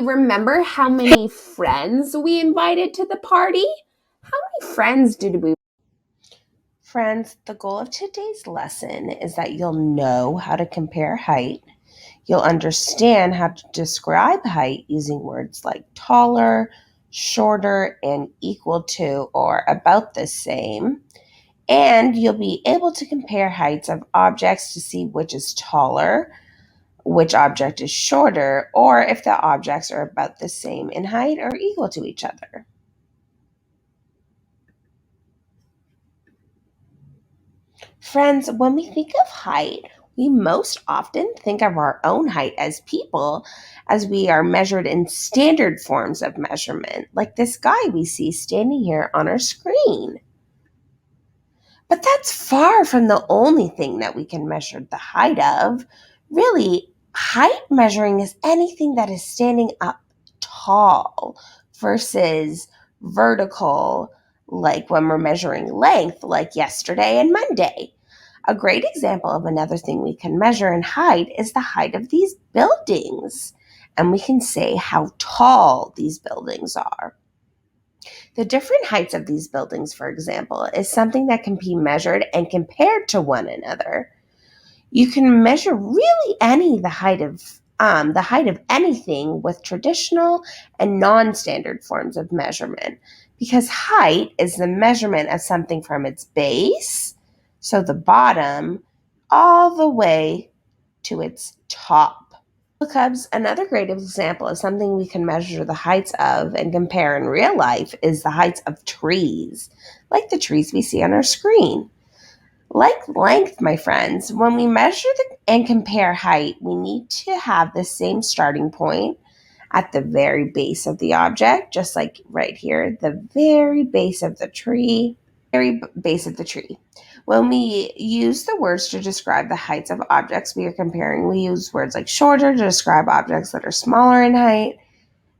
Remember how many friends we invited to the party? How many friends did we? Friends, the goal of today's lesson is that you'll know how to compare height. You'll understand how to describe height using words like taller, shorter, and equal to or about the same. And you'll be able to compare heights of objects to see which is taller, which object is shorter, or if the objects are about the same in height or equal to each other. Friends, when we think of height, we most often think of our own height as people, as we are measured in standard forms of measurement, like this guy we see standing here on our screen. But that's far from the only thing that we can measure the height of. Really, height measuring is anything that is standing up tall versus vertical, like when we're measuring length, like yesterday and Monday. A great example of another thing we can measure in height is the height of these buildings. And we can say how tall these buildings are. The different heights of these buildings, for example, is something that can be measured and compared to one another. You can measure really the height of anything with traditional and non-standard forms of measurement, because height is the measurement of something from its base, so the bottom, all the way to its top. Cubs, another great example of something we can measure the heights of and compare in real life is the heights of trees, like the trees we see on our screen. Like length, my friends, when we measure and compare height, we need to have the same starting point at the very base of the object, just like right here, the very base of the tree, When we use the words to describe the heights of objects we are comparing, we use words like shorter to describe objects that are smaller in height,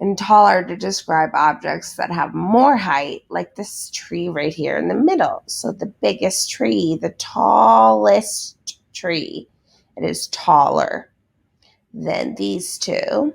and taller to describe objects that have more height, like this tree right here in the middle. So the biggest tree, the tallest tree, it is taller than these two.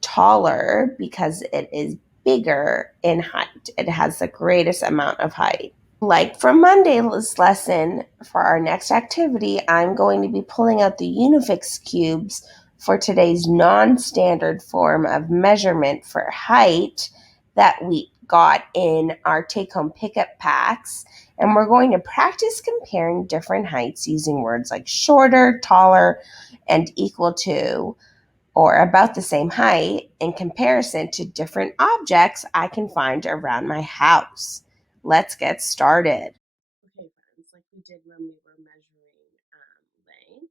Taller because it is bigger in height. It has the greatest amount of height. Like from Monday's lesson, for our next activity, I'm going to be pulling out the Unifix cubes for today's non-standard form of measurement for height that we got in our take-home pickup packs. And we're going to practice comparing different heights using words like shorter, taller, and equal to, or about the same height in comparison to different objects I can find around my house. Let's get started. Okay, friends, like we did when we were measuring length,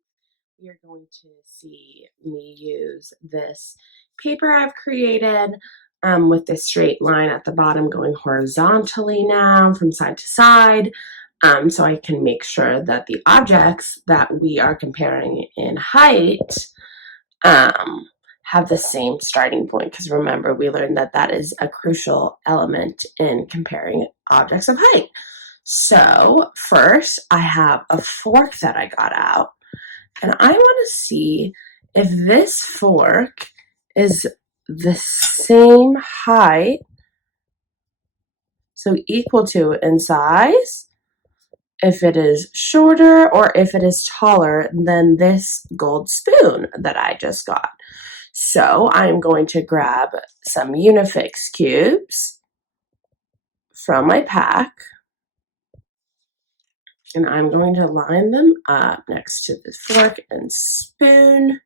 we are going to see me use this paper I've created with this straight line at the bottom going horizontally now from side to side. So I can make sure that the objects that we are comparing in height have the same starting point, because remember, we learned that that is a crucial element in comparing objects of height. So first, I have a fork that I got out, and I want to see if this fork is the same height, so equal to in size, if it is shorter or if it is taller than this gold spoon that I just got. So I'm going to grab some Unifix cubes from my pack, and I'm going to line them up next to the fork and spoon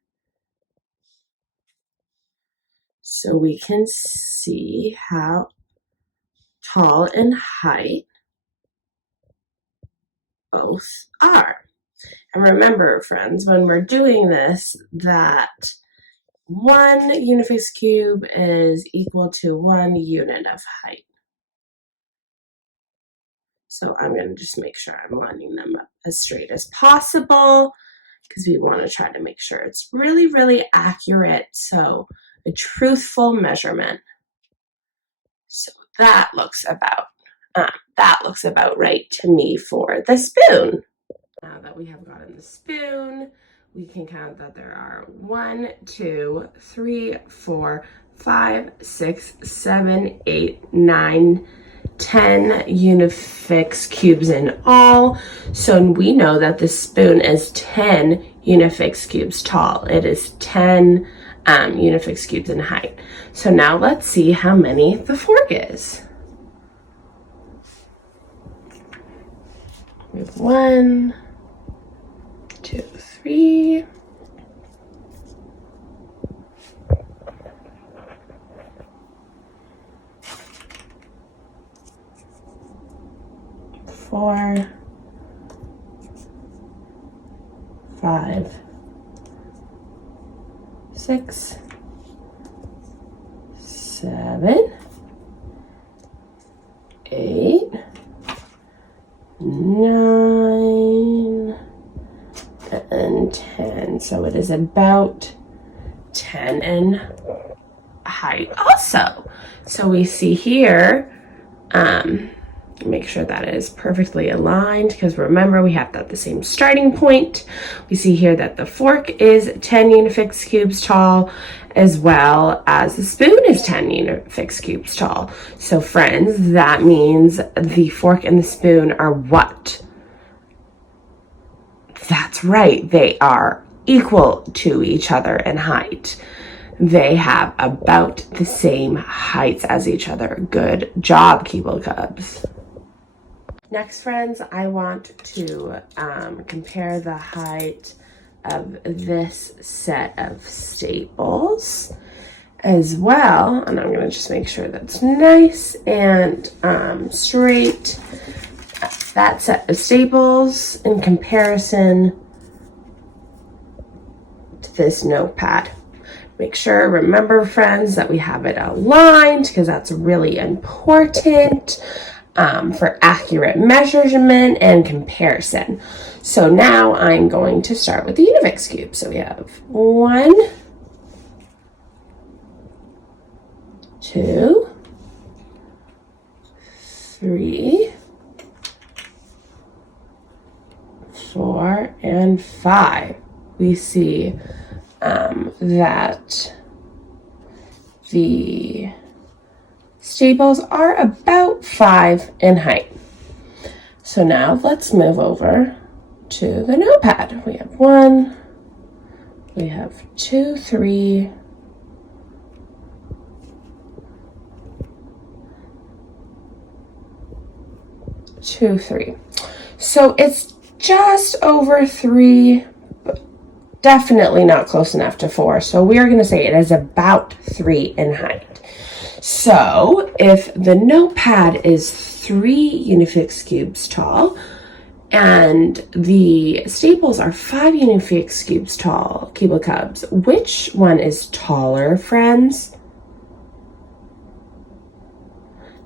so we can see how tall in height both are. And remember, friends, when we're doing this, that one Unifix cube is equal to 1 unit of height. So I'm going to just make sure I'm lining them up as straight as possible, because we want to try to make sure it's really, really accurate. So a truthful measurement. So that looks about right to me for the spoon. Now that we have gotten the spoon, we can count that there are 1, 2, 3, 4, 5, 6, 7, 8, 9, 10 Unifix cubes in all. So we know that the spoon is 10 Unifix cubes tall. It is 10 Unifix cubes in height. So now let's see how many the fork is. We have 1, 2, 3. 4, 5, 6, 7, 8, 9, and 10. So it is about 10 in height also. So we see here, make sure that it is perfectly aligned, because remember we have that the same starting point. We see here that the fork is 10 Unifix cubes tall, as well as the spoon is 10 Unifix cubes tall. So friends, that means the fork and the spoon are what? That's right, they are equal to each other in height. They have about the same heights as each other. Good job, Keeble Cubs. Next, friends, I want to compare the height of this set of staples as well. And I'm going to just make sure that's nice and straight. That set of staples in comparison to this notepad. Make sure, remember, friends, that we have it aligned, because that's really important. For accurate measurement and comparison. So now I'm going to start with the Unifix cube. So we have 1, 2, 3, 4, and 5. We see that the staples are about 5 in height. So now let's move over to the notepad. We have 1, we have 2, 3, 2, 3. So it's just over 3, but definitely not close enough to 4. So we are going to say it is about 3 in height. So if the notepad is 3 Unifix cubes tall and the staples are 5 Unifix cubes tall, Keeble Cubs, which one is taller, friends?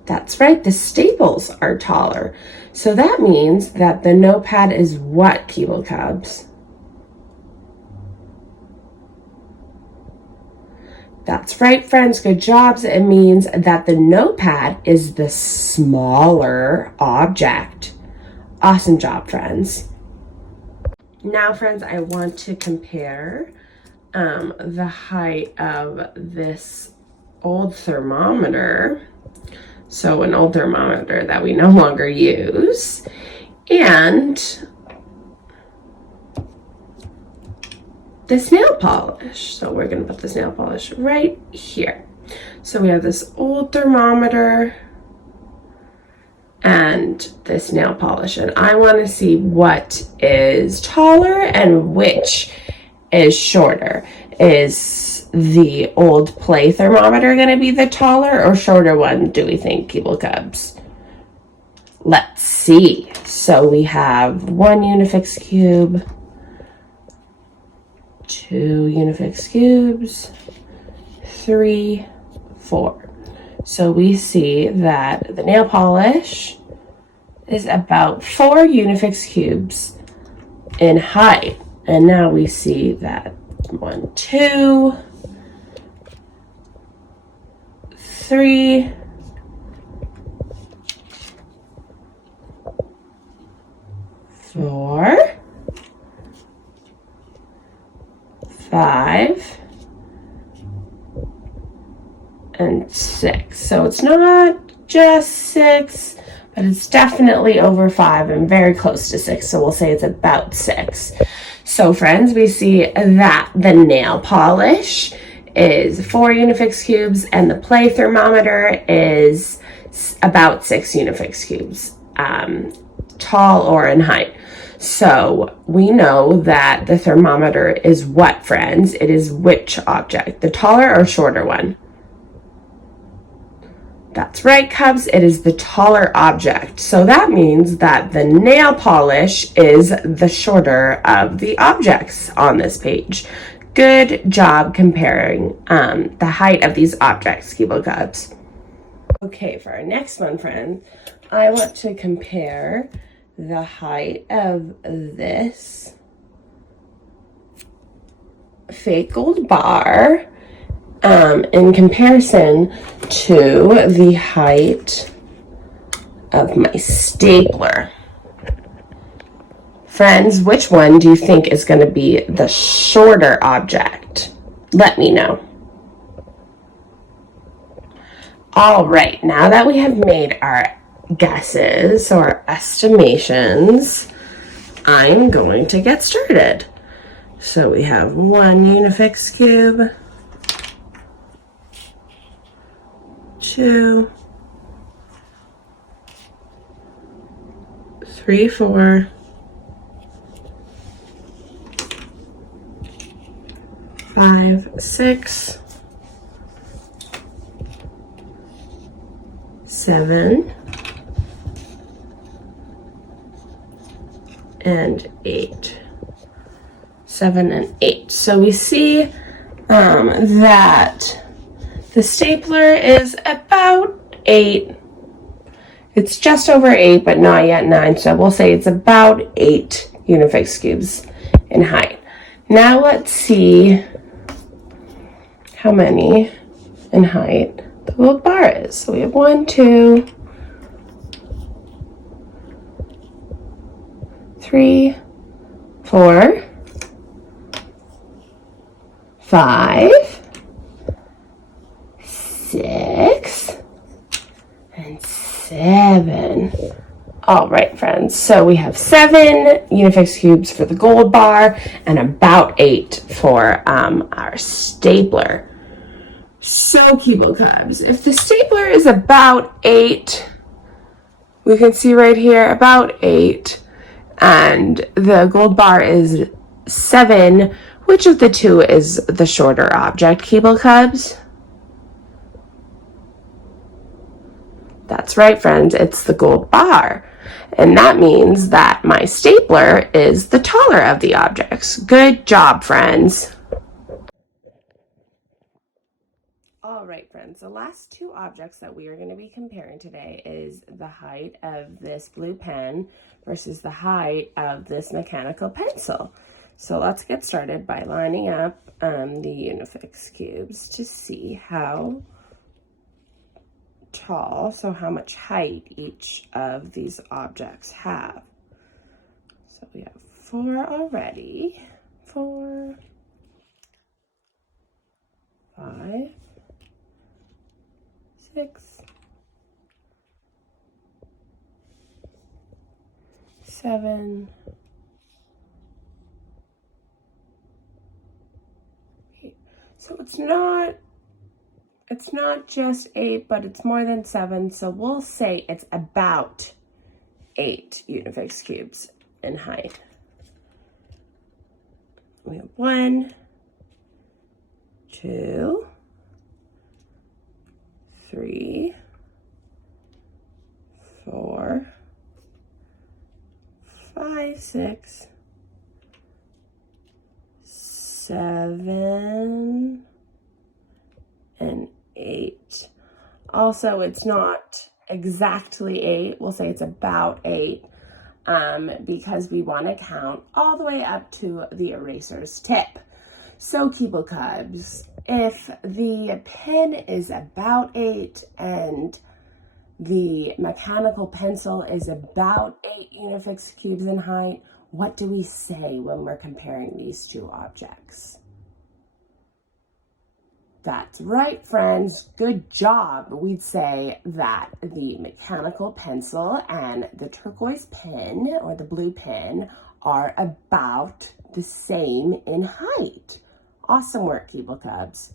That's right, the staples are taller. So that means that the notepad is what, Keeble Cubs? That's right, friends. Good jobs. It means that the notepad is the smaller object. Awesome job, friends. Now, friends, I want to compare the height of this old thermometer. So an old thermometer that we no longer use. And this nail polish. So we're going to put this nail polish right here. So we have this old thermometer and this nail polish, and I want to see what is taller and which is shorter. Is the old play thermometer going to be the taller or shorter one, do we think, Keeble Cubs? Let's see. So we have 1 Unifix cube, 2 Unifix cubes, 3, 4. So we see that the nail polish is about 4 Unifix cubes in height. And now we see that 1, 2, 3, 4, 5, and 6. So it's not just 6, but it's definitely over 5 and very close to 6. So we'll say it's about 6. So friends, we see that the nail polish is 4 Unifix cubes and the play thermometer is about 6 Unifix cubes, tall or in height. So we know that the thermometer is what, friends? It is which object? The taller or shorter one? That's right, Cubs. It is the taller object. So that means that the nail polish is the shorter of the objects on this page. Good job comparing the height of these objects, Keeble Cubs. Okay, for our next one, friends, I want to compare the height of this fake gold bar in comparison to the height of my stapler. Friends, which one do you think is going to be the shorter object? Let me know. All right, now that we have made our guesses or estimations, I'm going to get started. So we have 1 Unifix cube, 2, 3, 4, 5, 6, 7, and 8. 7 and 8. So we see that the stapler is about 8. It's just over 8, but not yet 9. So we'll say it's about 8 Unifix cubes in height. Now let's see how many in height the gold bar is. So we have 1, 2, 3, 4, 5, 6, and 7. All right, friends. So we have 7 Unifix cubes for the gold bar and about 8 for our stapler. So, Keeble Cubs, if the stapler is about 8, we can see right here about 8, and the gold bar is 7. Which of the two is the shorter object, Keeble Cubs? That's right, friends, it's the gold bar. And that means that my stapler is the taller of the objects. Good job, friends. All right, friends, the last 2 objects that we are going to be comparing today is the height of this blue pen versus the height of this mechanical pencil. So let's get started by lining up the Unifix cubes to see how tall, so how much height each of these objects have. So we have 4 already. 4, 5, 6, 7, 8. So it's not just 8, but it's more than 7. So we'll say it's about 8 Unifix cubes in height. We have 1, 2, 3, 4, 5, 6, 7, and 8. Also, it's not exactly 8. We'll say it's about 8 because we want to count all the way up to the eraser's tip. So, Keeble Cubs, if the pen is about 8 and the mechanical pencil is about 8 Unifix cubes in height, what do we say when we're comparing these 2 objects? That's right, friends. Good job. We'd say that the mechanical pencil and the turquoise pen or the blue pen are about the same in height. Awesome work, Keeble Cubs.